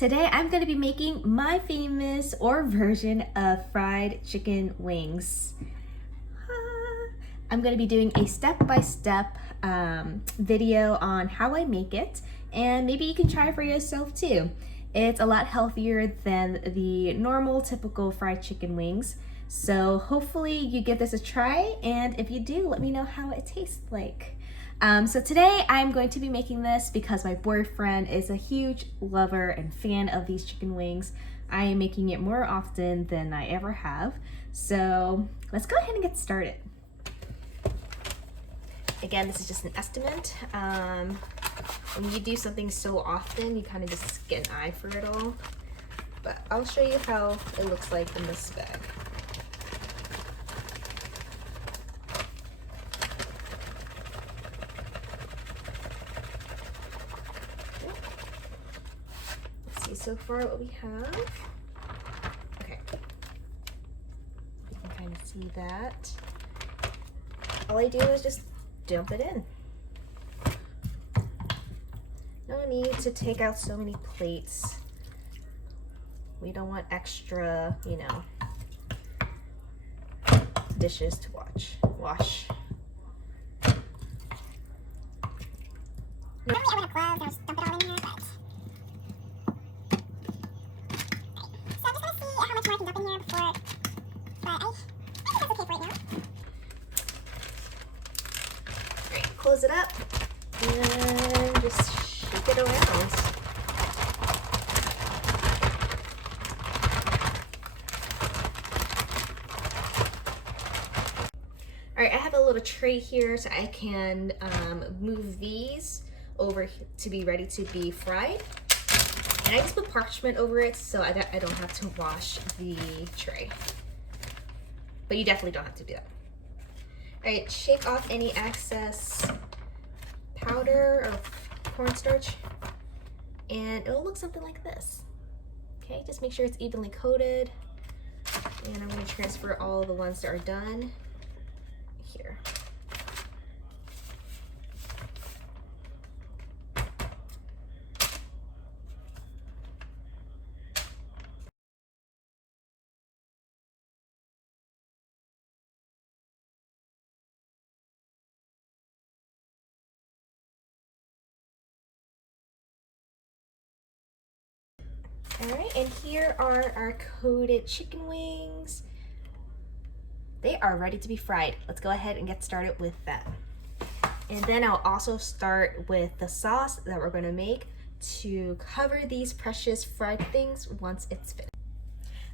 Today I'm going to be making my famous or version of fried chicken wings. I'm going to be doing a step-by-step video on how I make it, and maybe you can try for yourself too. It's a lot healthier than the normal typical fried chicken wings, so hopefully you give this a try, and if you do, let me know how it tastes like. So today I'm going to be making this because my boyfriend is a huge lover and fan of these chicken wings. I am making it more often than I ever have. So let's go ahead and get started. Again, this is just an estimate. When you do something so often, you kind of just get an eye for it all. But I'll show you how it looks like in this bag. So far what we have, okay, you can kind of see that. All I do is just dump it in. No need to take out so many plates. We don't want extra, dishes to wash. Normally I would have gloves and just dump it all in here, but how much more I can dump in here before, but I think that's okay for right now. Alright, close it up and just shake it around. Alright, I have a little tray here so I can move these over to be ready to be fried. And I just put parchment over it so I don't have to wash the tray. But you definitely don't have to do that. All right, shake off any excess powder or cornstarch, and it'll look something like this. Okay, just make sure it's evenly coated. And I'm gonna transfer all the ones that are done here. All right, and here are our coated chicken wings. They are ready to be fried. Let's go ahead and get started with that. And then I'll also start with the sauce that we're gonna make to cover these precious fried things once it's finished.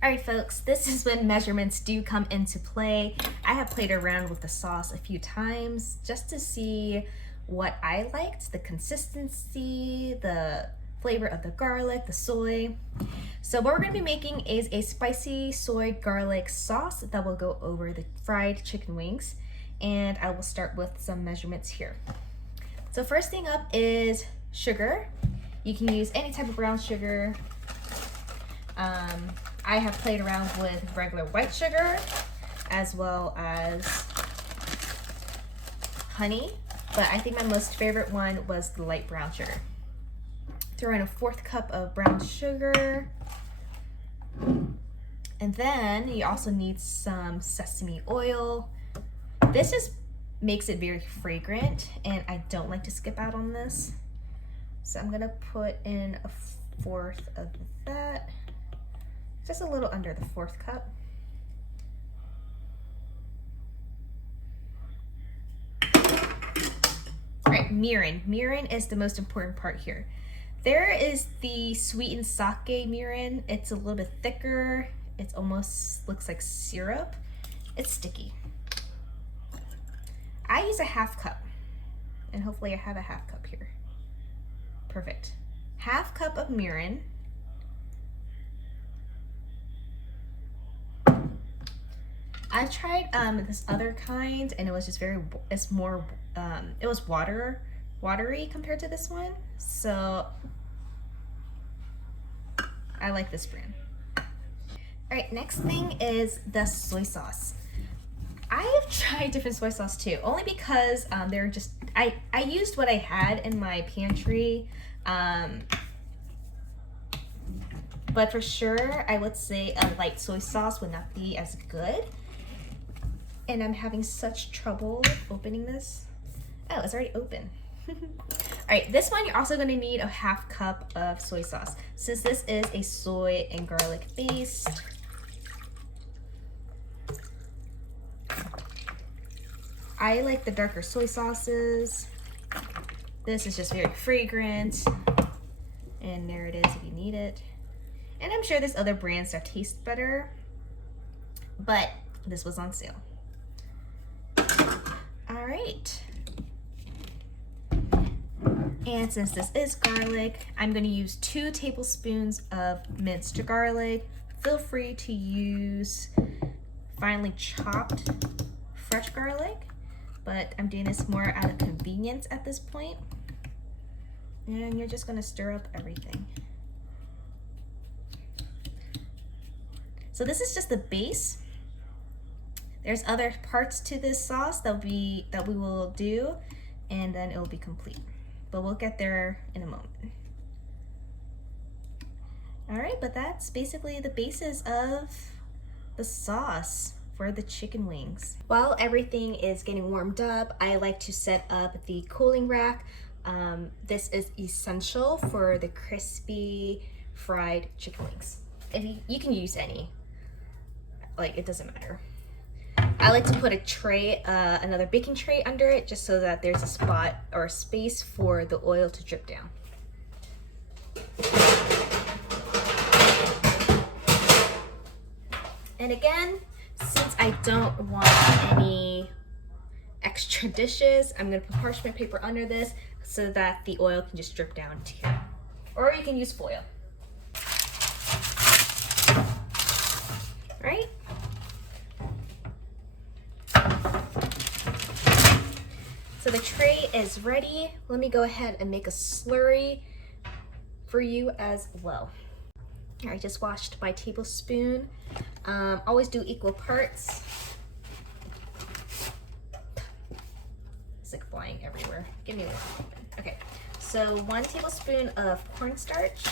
All right, folks, this is when measurements do come into play. I have played around with the sauce a few times just to see what I liked, the consistency, the flavor of the garlic, the soy. So what we're gonna be making is a spicy soy garlic sauce that will go over the fried chicken wings. And I will start with some measurements here. So first thing up is sugar. You can use any type of brown sugar. I have played around with regular white sugar as well as honey, but I think my most favorite one was the light brown sugar. Throw in a 1/4 cup of brown sugar. And then you also need some sesame oil. This just makes it very fragrant, and I don't like to skip out on this. So I'm gonna put in a 1/4 of that, just a little under the 1/4 cup. All right, mirin. Mirin is the most important part here. There is the sweetened sake mirin. It's a little bit thicker. It almost looks like syrup. It's sticky. I use a 1/2 cup, and hopefully I have a 1/2 cup here. Perfect. 1/2 cup of mirin. I've tried this other kind, and it was just it was watery compared to this one. So I like this brand. All right, next thing is the soy sauce. I have tried different soy sauce too, only because they're just, I used what I had in my pantry but for sure I would say a light soy sauce would not be as good. And I'm having such trouble opening this. Oh, it's already open. All right, this one you're also gonna need a 1/2 cup of soy sauce. Since this is a soy and garlic based, I like the darker soy sauces. This is just very fragrant. And there it is if you need it. And I'm sure there's other brands that taste better, but this was on sale. All right. And since this is garlic, I'm gonna use 2 tablespoons of minced garlic. Feel free to use finely chopped fresh garlic, but I'm doing this more out of convenience at this point. And you're just gonna stir up everything. So this is just the base. There's other parts to this sauce that we will do, and then it will be complete. But we'll get there in a moment. All right, but that's basically the basis of the sauce for the chicken wings. While everything is getting warmed up, I like to set up the cooling rack. This is essential for the crispy fried chicken wings. If you can use any, like it doesn't matter. I like to put a tray, another baking tray under it, just so that there's a spot or a space for the oil to drip down. And again, since I don't want any extra dishes, I'm gonna put parchment paper under this so that the oil can just drip down to here. Or you can use foil. Right? So the tray is ready. Let me go ahead and make a slurry for you as well. I just washed my tablespoon. Always do equal parts. It's like flying everywhere. Give me one moment. Okay, so 1 tablespoon of cornstarch.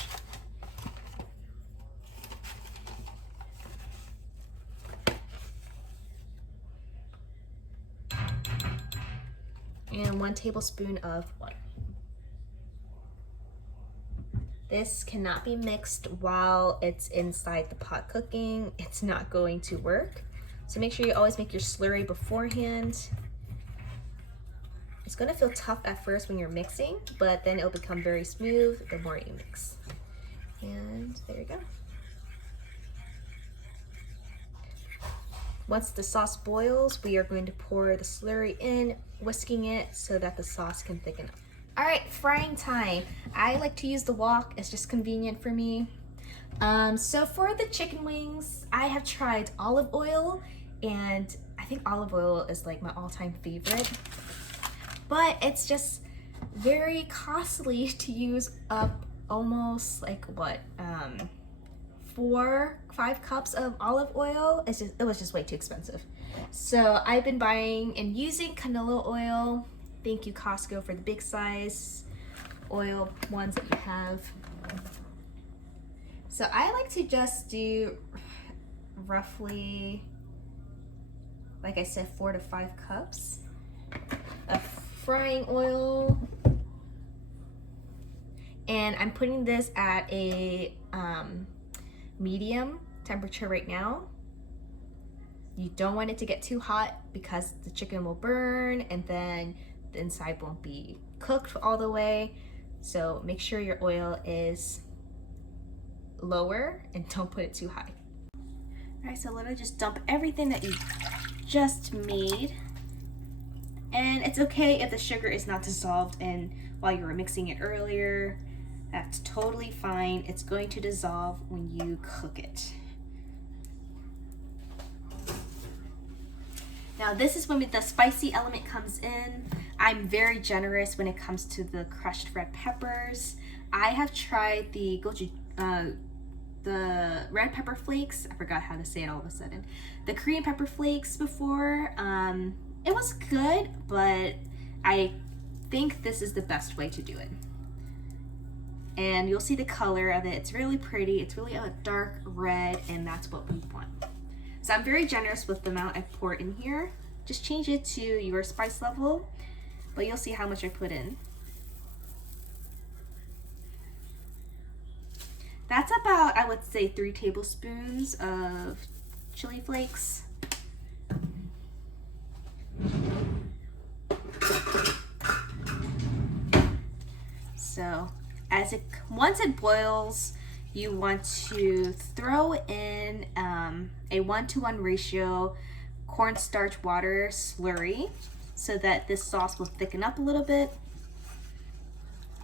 And 1 tablespoon of water. This cannot be mixed while it's inside the pot cooking. It's not going to work. So make sure you always make your slurry beforehand. It's gonna feel tough at first when you're mixing, but then it'll become very smooth the more you mix. And there you go. Once the sauce boils, we are going to pour the slurry in, whisking it so that the sauce can thicken up. All right, frying time. I like to use the wok, it's just convenient for me. So for the chicken wings, I have tried olive oil, and I think olive oil is like my all-time favorite. But it's just very costly to use up almost like what, 4-5 cups of olive oil. It was just way too expensive. So I've been buying and using canola oil. Thank you, Costco, for the big size oil ones that you have. So I like to just do roughly, like I said, 4 to 5 cups of frying oil. And I'm putting this at a medium temperature right now. You don't want it to get too hot because the chicken will burn and then the inside won't be cooked all the way. So make sure your oil is lower and don't put it too high. All right, so literally just dump everything that you just made. And it's okay if the sugar is not dissolved in while you were mixing it earlier. That's totally fine. It's going to dissolve when you cook it. Now this is when the spicy element comes in. I'm very generous when it comes to the crushed red peppers. I have tried the red pepper flakes. I forgot how to say it all of a sudden. The Korean pepper flakes before. It was good, but I think this is the best way to do it. And you'll see the color of it. It's really pretty. It's really a dark red, and that's what we want. So I'm very generous with the amount I pour in here. Just change it to your spice level, but you'll see how much I put in. That's about, I would say, 3 tablespoons of chili flakes. So once it boils, you want to throw in a 1-to-1 ratio cornstarch water slurry so that this sauce will thicken up a little bit.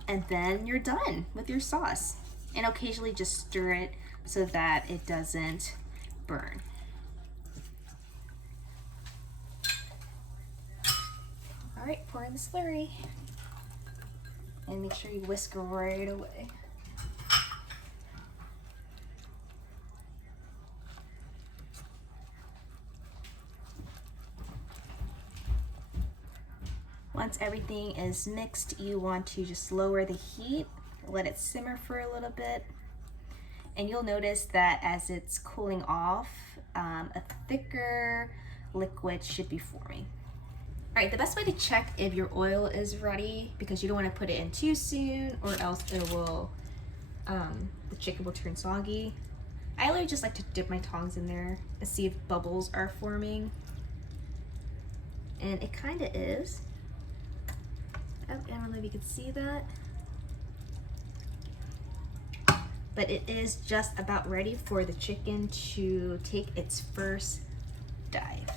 And then you're done with your sauce. And occasionally just stir it so that it doesn't burn. All right, pour in the slurry. And make sure you whisk right away. Once everything is mixed, you want to just lower the heat, let it simmer for a little bit. And you'll notice that as it's cooling off, a thicker liquid should be forming. All right, the best way to check if your oil is ready, because you don't want to put it in too soon or else it will, the chicken will turn soggy. I really just like to dip my tongs in there and see if bubbles are forming. And it kind of is. Oh, I don't know if you can see that. But it is just about ready for the chicken to take its first dive.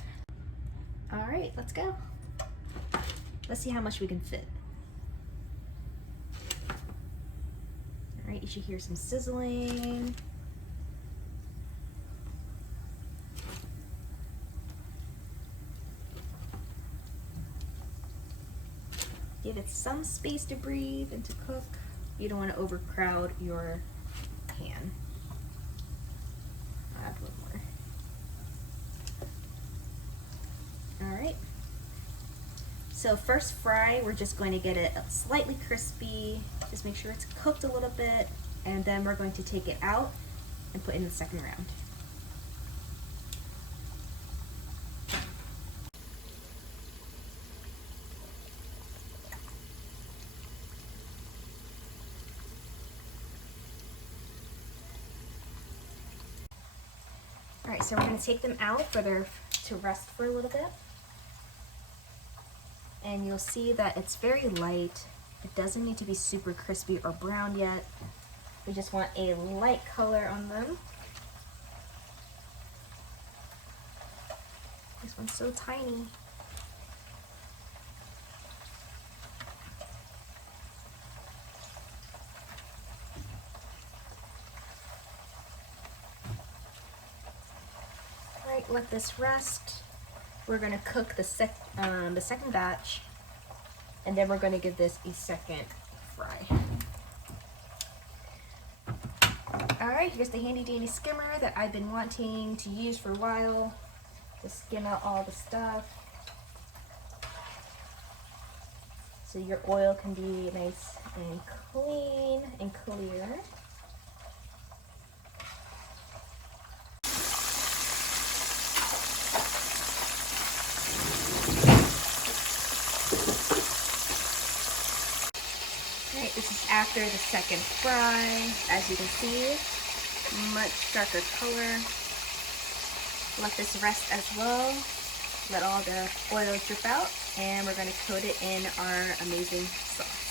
All right, let's go. Let's see how much we can fit. All right, you should hear some sizzling. Give it some space to breathe and to cook. You don't want to overcrowd your pan. Add a little more. All right. So first fry, we're just going to get it slightly crispy. Just make sure it's cooked a little bit, and then we're going to take it out and put in the second round. All right, so we're going to take them out to rest for a little bit. And you'll see that it's very light. It doesn't need to be super crispy or brown yet. We just want a light color on them. This one's so tiny. All right, let this rest. We're going to cook the second batch, and then we're going to give this a second fry. All right, here's the handy dandy skimmer that I've been wanting to use for a while. Just skim out all the stuff so your oil can be nice and clean and clear. Alright, this is after the second fry. As you can see, much darker color. Let this rest as well. Let all the oil drip out, and we're going to coat it in our amazing sauce.